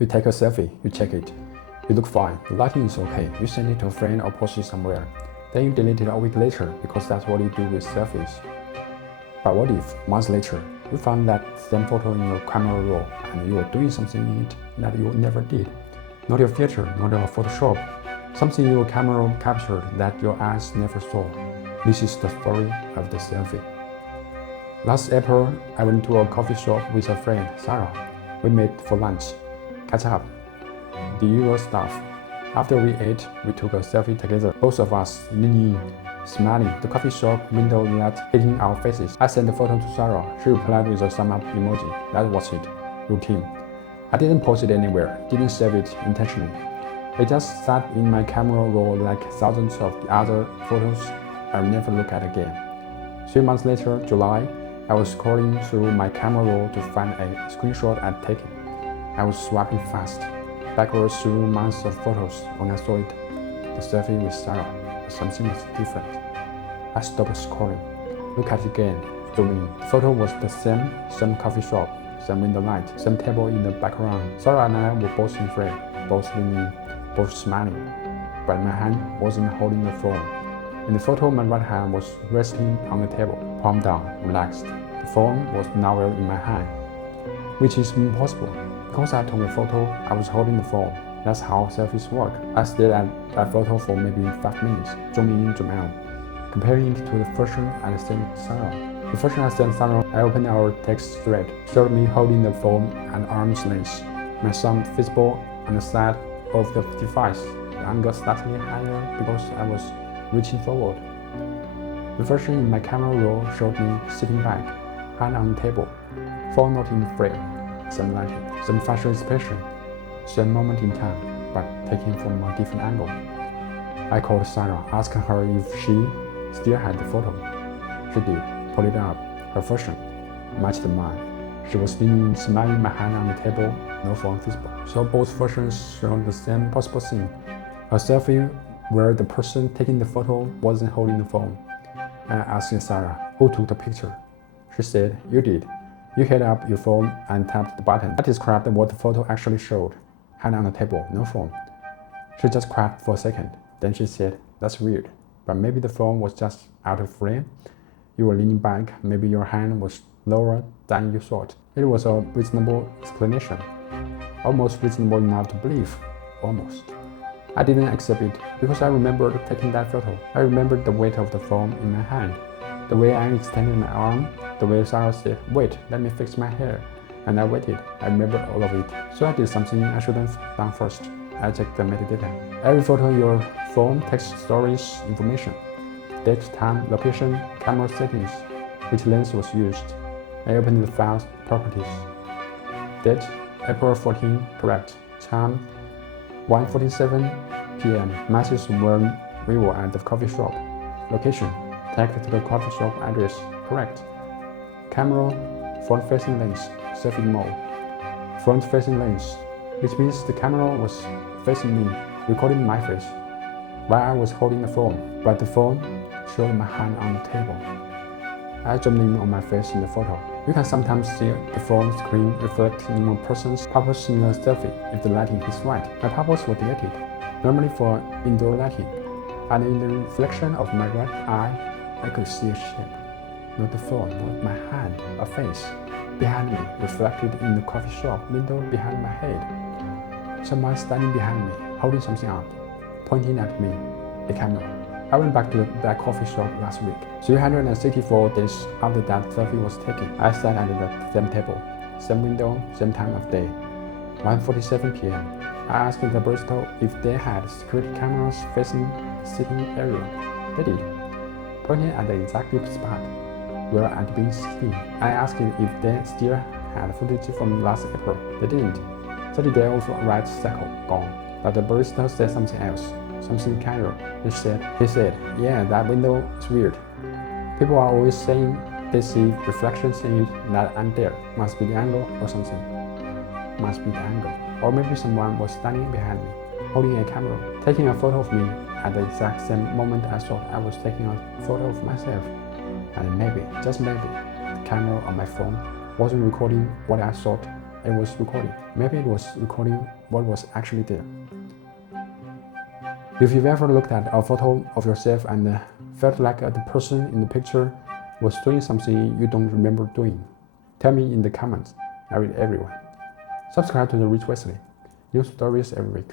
You take a selfie, you check it. You look fine, the lighting is okay, you send it to a friend or post it somewhere. Then you delete it a week later because that's what you do with selfies. But what if, months later, you found that same photo in your camera roll and you are doing something in it that you never did? Not your filter, not your Photoshop. Something your camera captured that your eyes never saw. This is the story of the selfie. Last April, I went to a coffee shop with a friend, Sarah. We met for lunch, catch up, the usual stuff. After we ate, we took a selfie together, both of us leaning in, smiling. The coffee shop window light hitting our faces. I sent the photo to Sarah. She replied with a thumb up emoji. That was it. Routine. I didn't post it anywhere, didn't save it intentionally. It just sat in my camera roll like thousands of the other photos I'll never look at again. 3 months later, July, I was scrolling through my camera roll to find a screenshot I'd taken. I was swiping fast, backwards through months of photos when I saw it, the selfie with Sarah, but something was different. I stopped scrolling, look at it again, zoom in. The photo was the same coffee shop, same window light, same table in the background. Sarah and I were both in frame, both leaning, both smiling, but my hand wasn't holding the phone. In the photo, my right hand was resting on the table, palm down, relaxed. The phone was nowhere in my hand, which is impossible. Because I took a photo, I was holding the phone. That's how selfies work. I stared at that photo for maybe 5 minutes, zoom in, zoom out, comparing it to the version I sent Sarah. The version I sent Sarah, I opened our text thread, showed me holding the phone at arm's length, my thumb visible on the side of the device. The angle slightly higher because I was reaching forward. The version in my camera roll showed me sitting back, hand on the table, phone not in frame, same lighting, same facial expression, same moment in time, but taken from a different angle. I called Sarah, asking her if she still had the photo. She did, pulled it up. Her version matched mine. She was leaning, smiling, my hand on the table, no phone visible. So both versions showed the same possible scene. A selfie where the person taking the photo wasn't holding the phone. I asked Sarah, who took the picture? She said, you did. You held up your phone and tapped the button. I described what the photo actually showed. Hand on the table, no phone. She just cried for a second. Then she said, that's weird, but maybe the phone was just out of frame. You were leaning back, maybe your hand was lower than you thought. It was a reasonable explanation. Almost reasonable enough to believe. Almost. I didn't accept it because I remembered taking that photo. I remembered the weight of the phone in my hand, the way I extended my arm, the way Sarah said, wait, let me fix my hair. And I waited. I remembered all of it. So I did something I shouldn't have done first. I checked the metadata. Every photo on your phone takes storage information. Date, time, location, camera settings, which lens was used. I opened the file's properties. Date, April 14, correct. Time, 1:47 p.m. Matches when we were at the coffee shop. Location, tagged to the coffee shop address, correct. Camera, front-facing lens, selfie mode. Front-facing lens, which means the camera was facing me, recording my face, while I was holding the phone, but the phone showed my hand on the table. I zoomed in on my face in the photo. You can sometimes see the phone screen reflecting in a person's pupils in a selfie if the lighting is right. My pupils were dilated, normally for indoor lighting, and in the reflection of my right eye, I could see a shape. Not the phone, not my hand, a face. Behind me, reflected in the coffee shop window behind my head. Someone standing behind me, holding something up, pointing at me, the camera. I went back to that coffee shop last week. 364 days after that selfie was taken, I sat at the same table, same window, same time of day. 1:47 p.m. I asked the barista if they had security cameras facing sitting area. They did, pointing at the exact spot where I'd been sitting. I asked if they still had footage from last April. They didn't. 30 days of right cycle gone. But the barista said something else, something casual. He said, yeah, that window is weird. People are always saying they see reflections in it that aren't there. Must be the angle or something. Must be the angle. Or maybe someone was standing behind me, holding a camera, taking a photo of me at the exact same moment I thought I was taking a photo of myself. And maybe, just maybe, the camera on my phone wasn't recording what I thought it was recording. Maybe it was recording what was actually there. If you've ever looked at a photo of yourself and felt like the person in the picture was doing something you don't remember doing, tell me in the comments. I read everyone. Subscribe to the Rich Wesley. New stories every week.